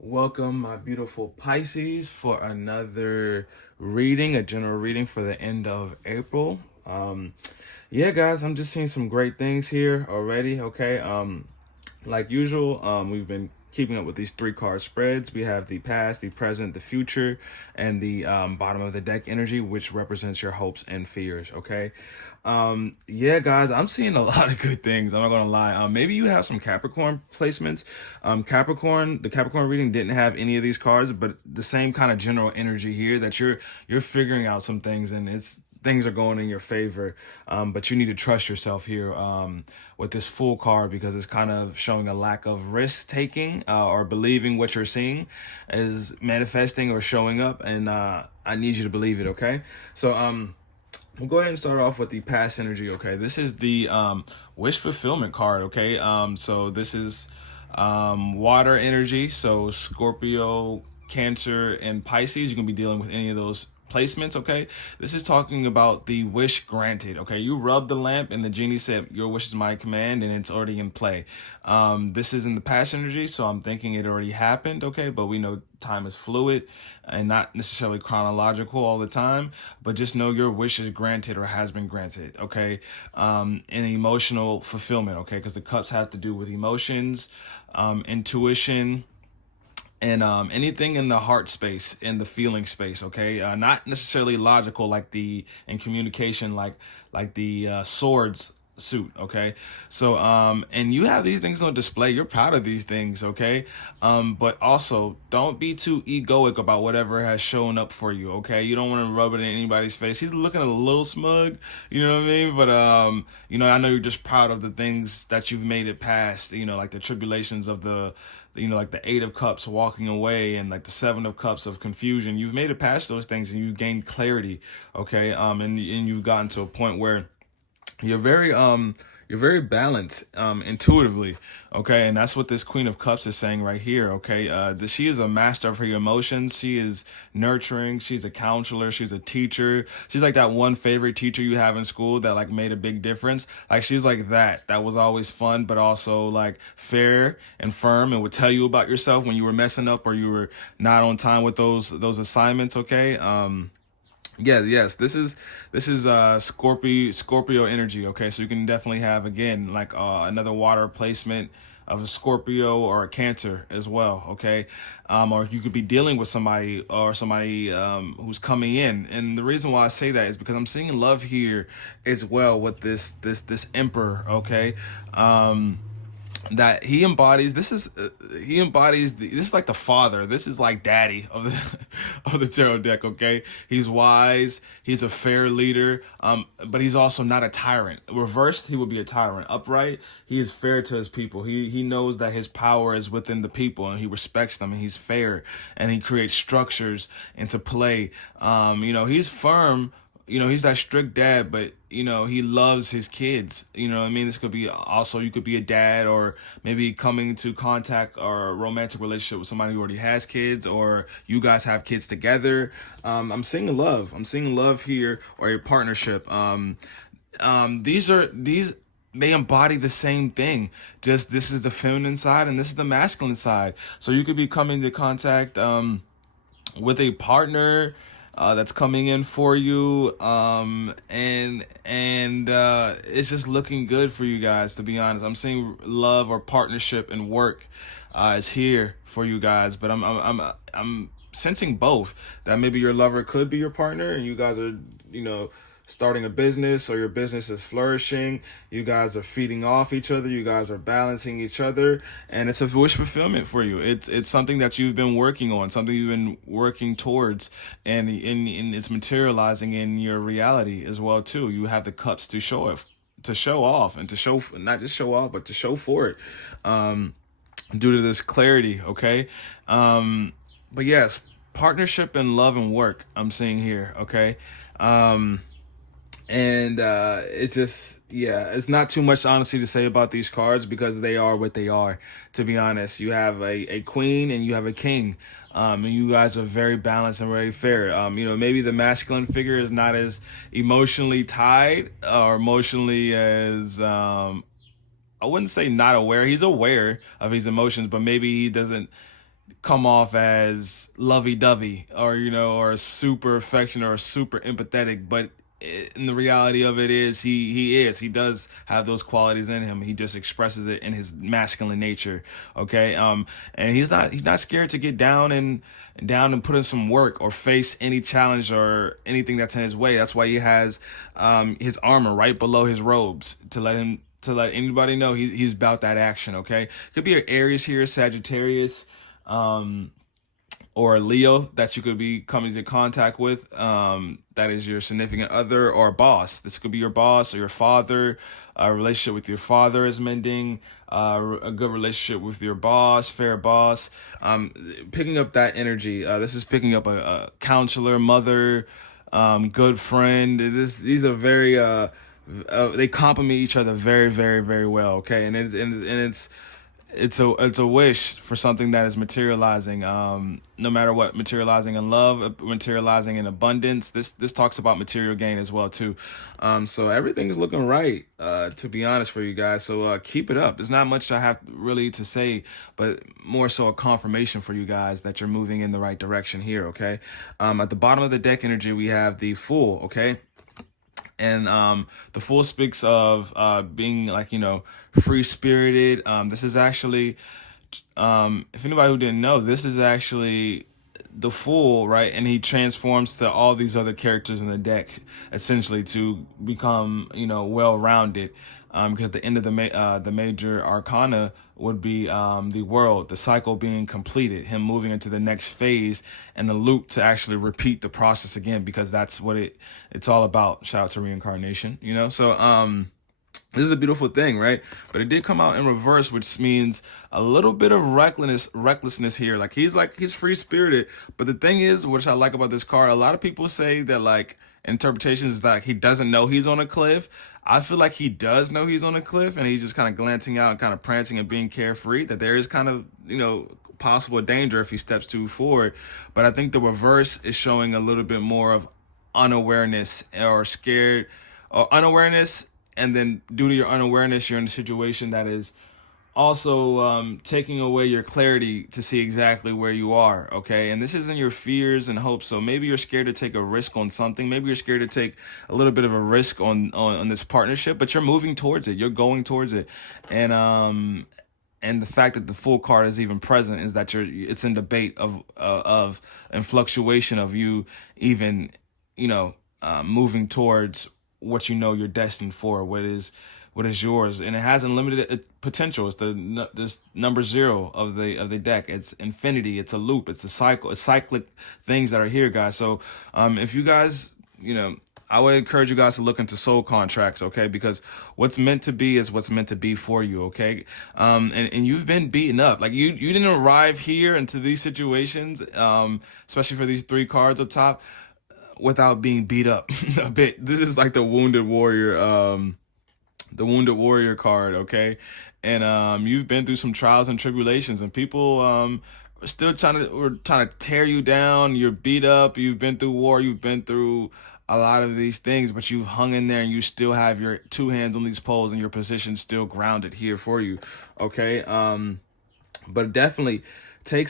Welcome, my beautiful Pisces, for another reading, a general reading for the end of April. Yeah, guys, I'm just seeing some great things here already. Okay. Like usual, we've been keeping up with these three card spreads. We have the past, the present, the future, and the bottom of the deck energy, which represents your hopes and fears. Okay. Yeah, guys, I'm seeing a lot of good things. I'm not gonna lie. Maybe you have some Capricorn placements. The Capricorn reading didn't have any of these cards, but the same kind of general energy here that you're figuring out some things, and it's things are going in your favor. But you need to trust yourself here with this full card, because it's kind of showing a lack of risk taking or believing what you're seeing is manifesting or showing up, and I need you to believe it. Okay, so we'll go ahead and start off with the past energy. Okay, this is the wish fulfillment card. Okay, so this is water energy. So Scorpio, Cancer, and Pisces. You can be dealing with any of those placements. Okay, this is talking about the wish granted. Okay, you rub the lamp and the genie said, "Your wish is my command," and it's already in play. This is in the past energy, so I'm thinking it already happened. Okay, but we know time is fluid and not necessarily chronological all the time, but just know your wish is granted or has been granted. Okay, and emotional fulfillment. Okay, because the cups have to do with emotions, intuition, and anything in the heart space, in the feeling space. Okay, not necessarily logical like the in communication like the swords suit. Okay, so and you have these things on display, you're proud of these things. Okay, but also don't be too egoic about whatever has shown up for you. Okay, you don't want to rub it in anybody's face. He's looking a little smug, you know what I mean? But I know you're just proud of the things that you've made it past, like the tribulations of the like the Eight of Cups walking away, and like the Seven of Cups of confusion. You've made it past those things and you gained clarity. Okay, and you've gotten to a point where you're very balanced intuitively. Okay, and that's what this Queen of Cups is saying right here. Okay, she is a master of her emotions. She is nurturing. She's a counselor. She's a teacher. She's like that one favorite teacher you have in school that like made a big difference. Like she's like that was always fun, but also like fair and firm, and would tell you about yourself when you were messing up or you were not on time with those assignments. Okay. Yeah, yes, this is Scorpio energy. Okay, so you can definitely have again like another water placement of a Scorpio or a Cancer as well. Okay, or you could be dealing with somebody who's coming in, and the reason why I say that is because I'm seeing love here as well with this Emperor. Okay, that he embodies. This is like the father. This is like daddy of the of the tarot deck. Okay, he's wise, he's a fair leader, but he's also not a tyrant. Reversed, he would be a tyrant. Upright, he is fair to his people. He knows that his power is within the people, and he respects them, and he's fair, and he creates structures into play. He's firm. He's that strict dad, but he loves his kids. You know what I mean? This could be also, you could be a dad, or maybe coming to contact or a romantic relationship with somebody who already has kids, or you guys have kids together. I'm seeing love. I'm seeing love here, or a partnership. These they embody the same thing. Just this is the feminine side and this is the masculine side. So you could be coming to contact with a partner that's coming in for you, and it's just looking good for you guys. To be honest, I'm seeing love or partnership and work is here for you guys, but I'm sensing both, that maybe your lover could be your partner, and you guys are starting a business, or your business is flourishing. You guys are feeding off each other. You guys are balancing each other, and it's a wish fulfillment for you. It's something that you've been working on, something you've been working towards, and it's materializing in your reality as well too. You have the cups to show it, to show off, and to show, not just show off, but to show for it. Due to this clarity. Okay, but yes, partnership and love and work I'm seeing here. Okay. And it's just, yeah, it's not too much honestly to say about these cards, because they are what they are. To be honest, you have a queen and you have a king, and you guys are very balanced and very fair. Maybe the masculine figure is not as emotionally tied or emotionally as I wouldn't say not aware. He's aware of his emotions, but maybe he doesn't come off as lovey-dovey, or or super affectionate or super empathetic, but in the reality of it is he does have those qualities in him. He just expresses it in his masculine nature. Okay. And he's not scared to get down and put in some work or face any challenge or anything that's in his way. That's why he has his armor right below his robes to let anybody know he's about that action. Okay. Could be an Aries here, Sagittarius, um, or Leo that you could be coming into contact with. That is your significant other or boss. This could be your boss or your father. A relationship with your father is mending. A good relationship with your boss, fair boss. Picking up that energy. This is picking up a counselor, mother, good friend. These are very they complement each other very, very, very well. Okay, and it's a wish for something that is materializing. No matter what, materializing in love, materializing in abundance. This talks about material gain as well too. So everything's looking right. To be honest for you guys, so keep it up. There's not much I have really to say, but more so a confirmation for you guys that you're moving in the right direction here. Okay. At the bottom of the deck energy, we have the Fool. Okay. And the Fool speaks of being like, free spirited. This is actually, if anybody who didn't know, this is actually the Fool, right? And he transforms to all these other characters in the deck, essentially to become, well-rounded. Because the end of the major arcana would be the world, the cycle being completed, him moving into the next phase, and the loop to actually repeat the process again, because that's what it's all about. Shout out to reincarnation, So this is a beautiful thing, right? But it did come out in reverse, which means a little bit of recklessness here. He's free spirited, but the thing is, which I like about this card, a lot of people say that interpretations is that he doesn't know he's on a cliff. I feel like he does know he's on a cliff, and he's just kind of glancing out and kind of prancing and being carefree. That there is kind of possible danger if he steps too forward. But I think the reverse is showing a little bit more of unawareness or scared or unawareness, and then due to your unawareness, you're in a situation that is also taking away your clarity to see exactly where you are. Okay, and this isn't your fears and hopes. So maybe you're scared to take a risk on something. Maybe you're scared to take a little bit of a risk on this partnership, but you're moving towards it. You're going towards it, and the fact that the Fool card is even present is that it's in debate of and fluctuation of you even moving towards what you're destined for, what is yours, and it has unlimited potential. It's this number 0 of the deck. It's infinity. It's a loop. It's a cycle. It's cyclic things that are here, guys. So if you guys, I would encourage you guys to look into soul contracts, okay? Because what's meant to be is what's meant to be for you, okay? And you've been beaten up. Like you didn't arrive here into these situations, especially for these 3 cards up top, without being beat up a bit. This is like the wounded warrior card, okay? And you've been through some trials and tribulations, and people are still trying to tear you down. You're beat up. You've been through war. You've been through a lot of these things, but you've hung in there, and you still have your 2 hands on these poles, and your position still grounded here for you, okay? But definitely take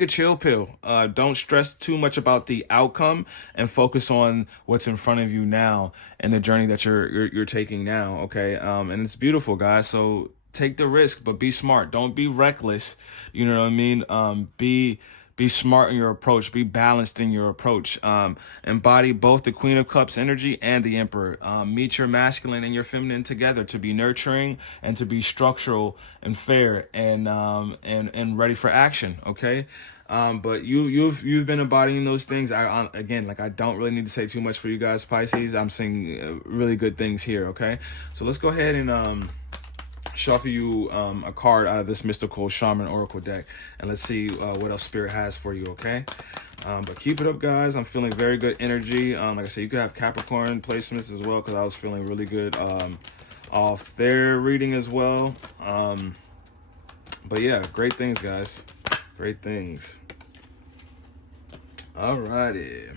a chill pill. Don't stress too much about the outcome, and focus on what's in front of you now and the journey that you're taking now. Okay. And it's beautiful, guys. So take the risk, but be smart. Don't be reckless. You know what I mean? Be smart in your approach. Be balanced in your approach. Embody both the Queen of Cups energy and the Emperor. Meet your masculine and your feminine together to be nurturing and to be structural and fair and ready for action. Okay. But you've been embodying those things. I don't really need to say too much for you guys, Pisces. I'm seeing really good things here. Okay. So let's go ahead and shuffle you a card out of this mystical shaman oracle deck, and let's see what else spirit has for you. Okay. But keep it up, guys. I'm feeling very good energy. Like I said, you could have Capricorn placements as well, because I was feeling really good off their reading as well. But yeah, great things, guys. Great things. Alrighty.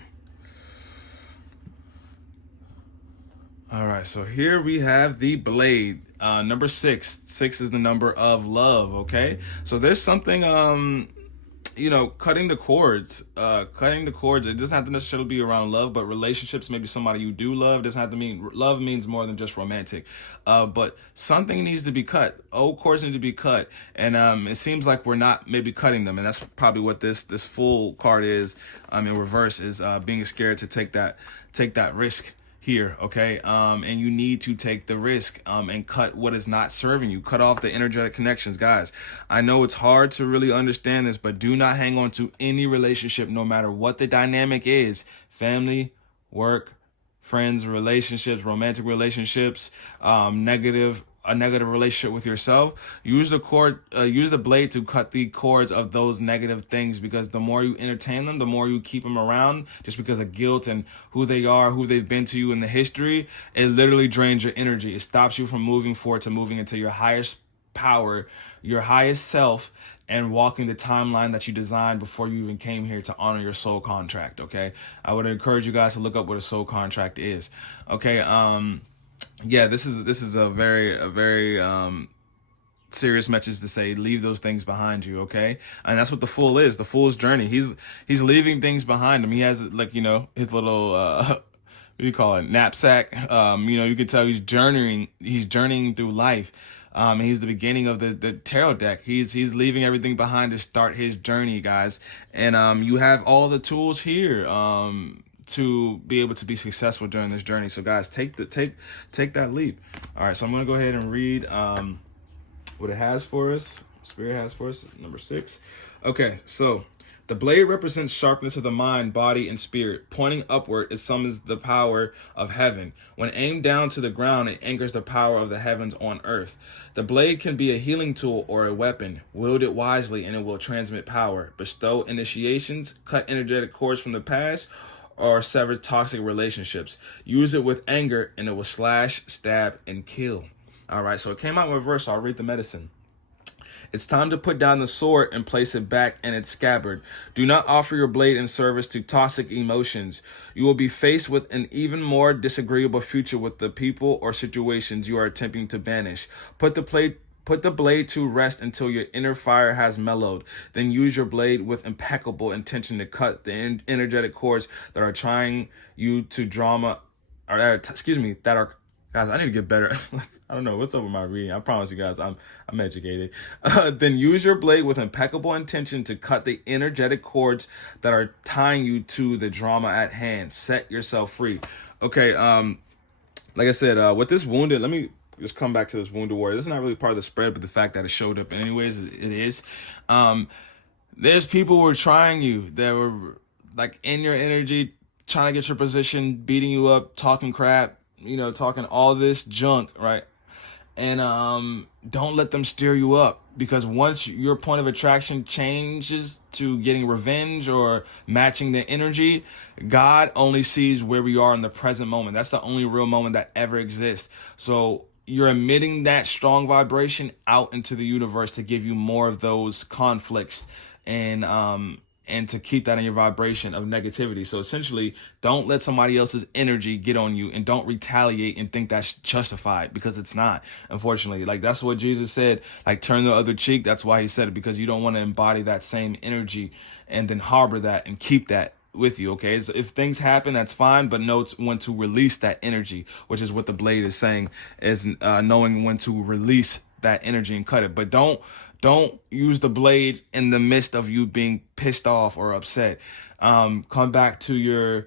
All right, so here we have the Blade. Number six. Six is the number of love. Okay, so there's something cutting the cords. Cutting the cords, it doesn't have to necessarily be around love, but relationships, maybe somebody you do love. Doesn't have to mean love, means more than just romantic. But something needs to be cut. Old cords need to be cut. And it seems like we're not maybe cutting them, and that's probably what this full card is, in reverse, is being scared to take that risk here. Okay, and you need to take the risk, and cut what is not serving you. Cut off the energetic connections, guys. I know it's hard to really understand this, but do not hang on to any relationship, no matter what the dynamic is. Family, work, friends, relationships, romantic relationships, a negative relationship with yourself. Use the blade to cut the cords of those negative things, because the more you entertain them, the more you keep them around, just because of guilt and who they are, who they've been to you in the history. It literally drains your energy. It stops you from moving forward, to moving into your highest power, your highest self, and walking the timeline that you designed before you even came here to honor your soul contract. Okay, I would encourage you guys to look up what a soul contract is. Okay, yeah, this is a very serious message to say, leave those things behind you. Okay, and that's what the fool is. The fool's journey. He's leaving things behind him. He has, like, his little what do you call it, knapsack. You can tell he's journeying through life. He's the beginning of the tarot deck. He's leaving everything behind to start his journey, guys. And you have all the tools here to be able to be successful during this journey. So guys, take that leap. All right, so I'm gonna go ahead and read what it has for us. Spirit has for us, number 6. Okay, so the blade represents sharpness of the mind, body, and spirit. Pointing upward, it summons the power of heaven. When aimed down to the ground, it anchors the power of the heavens on earth. The blade can be a healing tool or a weapon. Wield it wisely and it will transmit power, bestow initiations, cut energetic cords from the past, or sever toxic relationships. Use it with anger and it will slash, stab, and kill. All right, so it came out in reverse, so I'll read the medicine. It's time to put down the sword and place it back in its scabbard. Do not offer your blade in service to toxic emotions. You will be faced with an even more disagreeable future with the people or situations you are attempting to banish. Put the blade to rest until your inner fire has mellowed. Then use your blade with impeccable intention to cut the energetic cords that are trying you to that are, guys, I need to get better. I don't know what's up with my reading. I promise you guys, I'm educated. Then use your blade with impeccable intention to cut the energetic cords that are tying you to the drama at hand. Set yourself free. Okay, like I said, with this wounded, let me just come back to this wounded warrior. This is not really part of the spread, but the fact that it showed up anyways, it is. There's people who are trying you, that were like in your energy, trying to get your position, beating you up, talking crap, talking all this junk, right? And don't let them steer you up, because once your point of attraction changes to getting revenge or matching the energy, God only sees where we are in the present moment. That's the only real moment that ever exists. So you're emitting that strong vibration out into the universe to give you more of those conflicts and to keep that in your vibration of negativity. So essentially, don't let somebody else's energy get on you, and don't retaliate and think that's justified, because it's not, unfortunately. Like, that's what Jesus said, like, turn the other cheek. That's why he said it, because you don't want to embody that same energy and then harbor that and keep that with you. Okay, so if things happen, that's fine, but know when to release that energy, which is what the blade is saying, is knowing when to release that energy and cut it. But don't use the blade in the midst of you being pissed off or upset. Come back to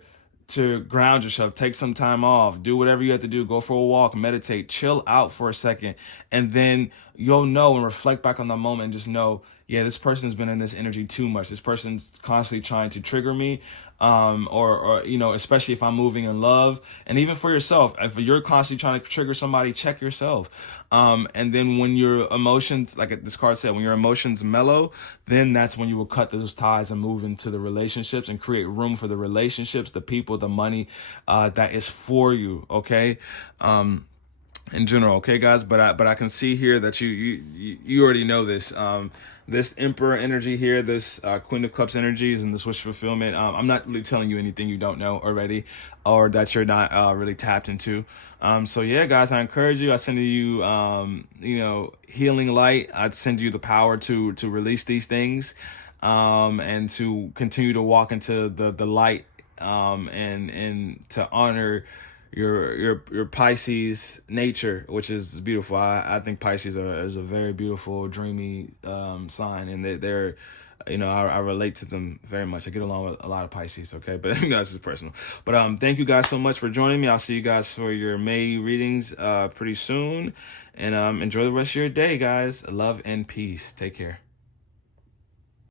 ground yourself, take some time off, do whatever you have to do, go for a walk, meditate, chill out for a second, and then you'll know and reflect back on that moment and just know, yeah, this person's been in this energy too much. This person's constantly trying to trigger me, or especially if I'm moving in love. And even for yourself, if you're constantly trying to trigger somebody, check yourself. And then when your emotions, like this card said, when your emotions mellow, then that's when you will cut those ties and move into the relationships and create room for the relationships, the people, the money that is for you. Okay. in general, okay, guys. But I can see here that you already know this. This Emperor energy here, this Queen of Cups energies, and this wish fulfillment. I'm not really telling you anything you don't know already, or that you're not really tapped into. So yeah, guys, I encourage you. I send you, healing light. I'd send you the power to release these things, and to continue to walk into the light, and to honor your Pisces nature, which is beautiful. I think Pisces is a very beautiful, dreamy sign, and they're I relate to them very much. I get along with a lot of Pisces, okay? But that's just personal. But thank you guys so much for joining me. I'll see you guys for your May readings pretty soon. And enjoy the rest of your day, guys. Love and peace. Take care.